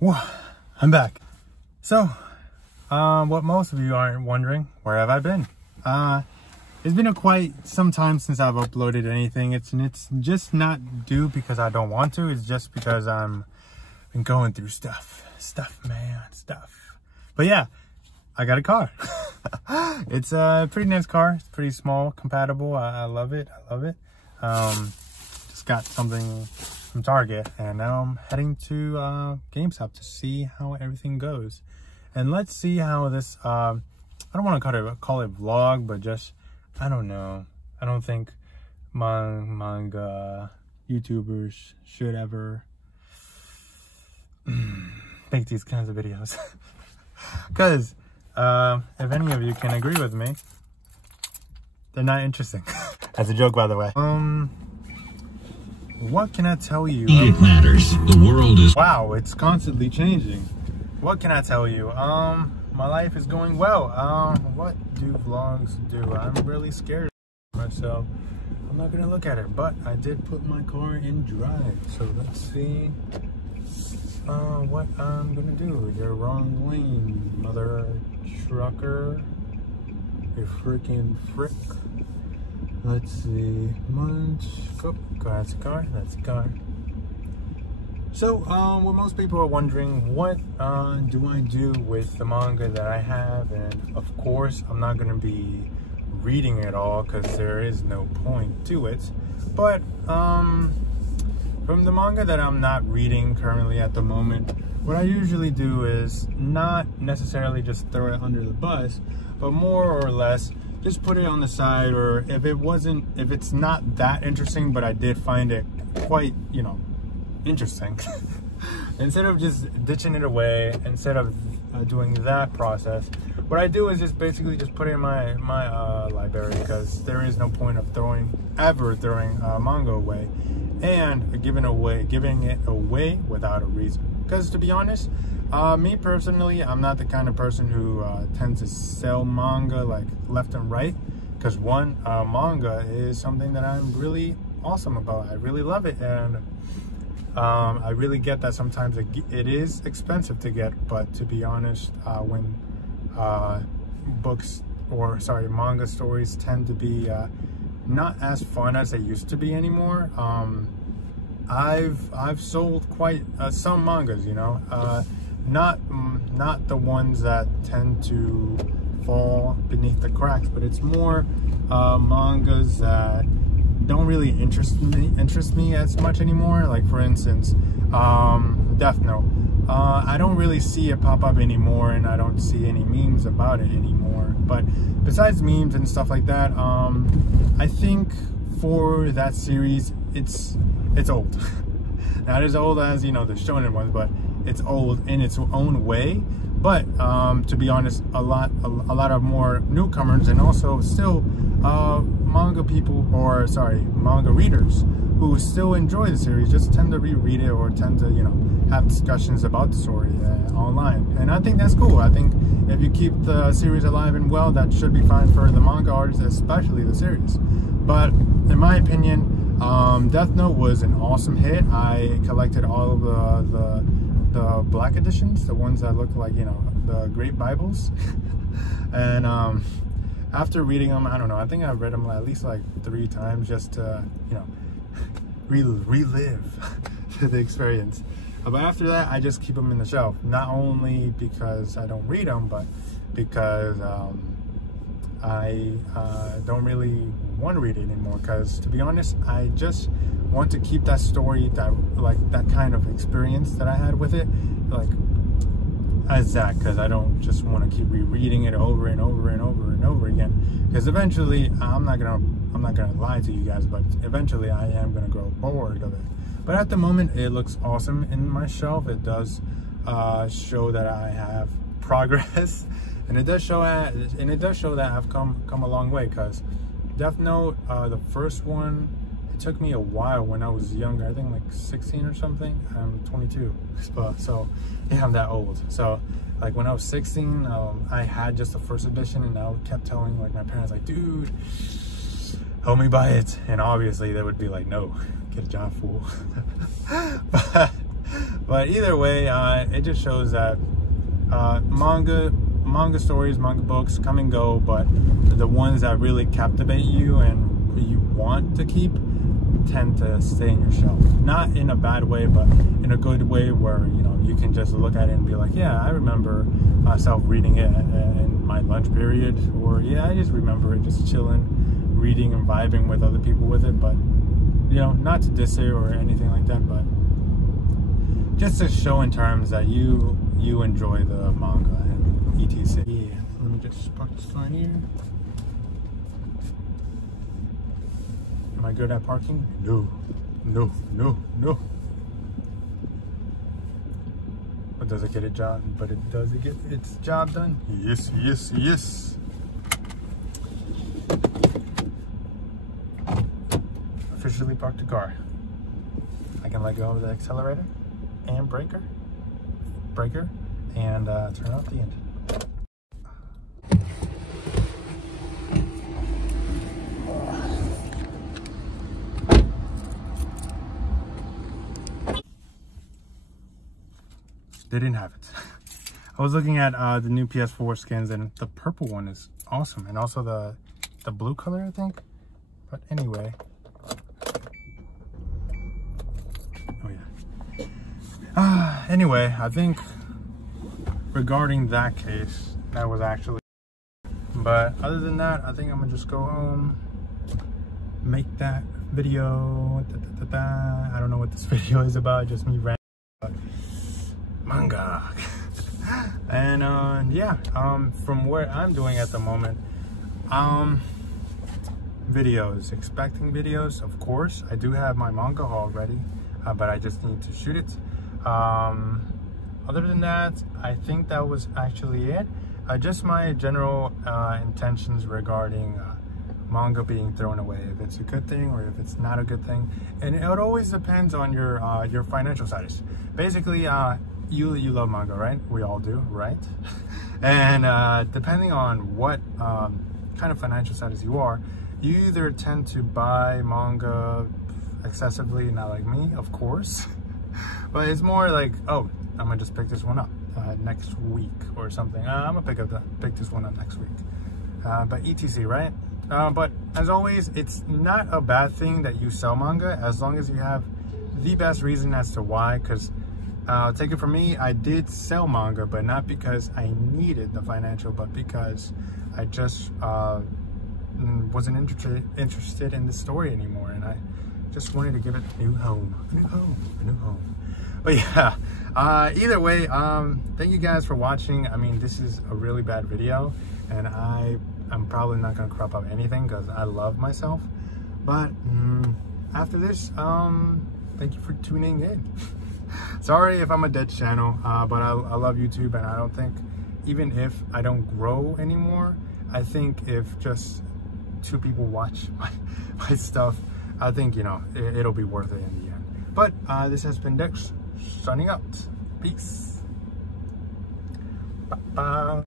Whoa, I'm back. So, what most of you aren't wondering, where have I been? It's been quite some time since I've uploaded anything. It's just not due because I don't want to. It's just because I'm been going through stuff, man. But yeah, I got a car. It's a pretty nice car. It's pretty small, compatible. I love it. Just got something from Target, and now I'm heading to GameStop to see how everything goes. And let's see how this I don't want to call it vlog, but just, I don't know, I don't think manga YouTubers should ever make these kinds of videos. Because if any of you can agree with me, they're not interesting. That's a joke, by the way. What can I tell you? It matters. The world is... Wow, it's constantly changing. What can I tell you? My life is going well. What do vlogs do? I'm really scared of myself. I'm not gonna look at it, but I did put my car in drive. So let's see what I'm gonna do. You're wrong lane, mother trucker. You freaking frick. Let's see. Munch. Oh, that's a car. That's a car. So, what most people are wondering, what do I do with the manga that I have? And of course, I'm not going to be reading it all because there is no point to it. But from the manga that I'm not reading currently at the moment, what I usually do is not necessarily just throw it under the bus, but more or less just put it on the side. Or if it's not that interesting, but I did find it quite, interesting, instead of just ditching it away, instead of doing that process, what I do is just basically just put it in my library, because there is no point of throwing manga away and giving it away without a reason. Because to be honest, me personally, I'm not the kind of person who tends to sell manga like left and right, because one, manga is something that I'm really awesome about. I really love it, and I really get that sometimes it is expensive to get, but to be honest, when manga stories tend to be not as fun as they used to be anymore. I've sold quite some mangas, not the ones that tend to fall beneath the cracks, but it's more mangas that don't really interest me as much anymore. Like, for instance, Death Note. I don't really see it pop up anymore, and I don't see any memes about it anymore. But besides memes and stuff like that, I think for that series, it's old. Not as old as, the shonen ones, but it's old in its own way. But to be honest, a lot of more newcomers, and also still manga readers who still enjoy the series just tend to reread it, or tend to have discussions about the story online. And I think that's cool. I think if you keep the series alive and well, that should be fine for the manga artists, especially the series. But in my opinion, Death Note was an awesome hit. I collected all of the black editions, the ones that look like, the Great Bibles. And after reading them, I don't know, I think I've read them at least like 3 times just to, relive the experience. But after that, I just keep them in the shelf. Not only because I don't read them, but because I don't really want to read it anymore. Because to be honest, I just want to keep that story, that kind of experience that I had with it, as that, because I don't just want to keep rereading it over and over and over and over again. Because eventually, I'm not gonna lie to you guys, but eventually I am gonna grow bored of it. But at the moment, it looks awesome in my shelf. It does show that I have progress, and it does show that I've come a long way. Because Death Note, the first one, it took me a while when I was younger. I think like 16 or something. I'm 22, so yeah, I'm that old. So like when I was 16, I had just the first edition, and I kept telling like my parents, like, dude, help me buy it. And obviously they would be like, no, get a job, fool. But But either way, it just shows that manga stories, manga books come and go, but the ones that really captivate you and you want to keep tend to stay in your shelf. Not in a bad way, but in a good way where, you know, you can just look at it and be like, yeah, I remember myself reading it in my lunch period, or yeah, I just remember it just chilling, reading and vibing with other people with it. But, you know, not to diss it or anything like that, but just to show in terms that you enjoy the manga and etc. Yeah, let me just park this car here. Am I good at parking? No. But does it get a job? But it does it get its job done? Yes. Officially parked the car. I can let go of the accelerator and breaker, and turn off the engine. They didn't have it. I was looking at the new PS4 skins, and the purple one is awesome, and also the blue color, I think. But anyway, oh yeah. Anyway, I think regarding that case, that was actually. But other than that, I think I'm gonna just go home, make that video. I don't know what this video is about. Just me ranting about manga. And yeah, from what I'm doing at the moment, videos, expecting videos, of course. I do have my manga haul ready, but I just need to shoot it. Other than that, I think that was actually it. Just my general intentions regarding manga being thrown away, if it's a good thing or if it's not a good thing. And it always depends on your financial status. Basically, you love manga, right? We all do, right? And depending on what kind of financial status you are, you either tend to buy manga excessively, not like me, of course. But it's more like, oh, I'm gonna just pick this one up next week or something. I'm gonna pick this one up next week. But etc, right? But as always, it's not a bad thing that you sell manga as long as you have the best reason as to why. Because take it from me, I did sell manga, but not because I needed the financial, but because I just wasn't interested in the story anymore, and I just wanted to give it a new home. But yeah, either way, thank you guys for watching. I mean, this is a really bad video, and I'm probably not gonna crop up anything because I love myself. But after this, thank you for tuning in. Sorry if I'm a dead channel, but I love YouTube, and I don't think, even if I don't grow anymore, I think if just 2 people watch my stuff, I think, you know, it'll be worth it in the end. But this has been Dex, signing out. Peace. Bye-bye.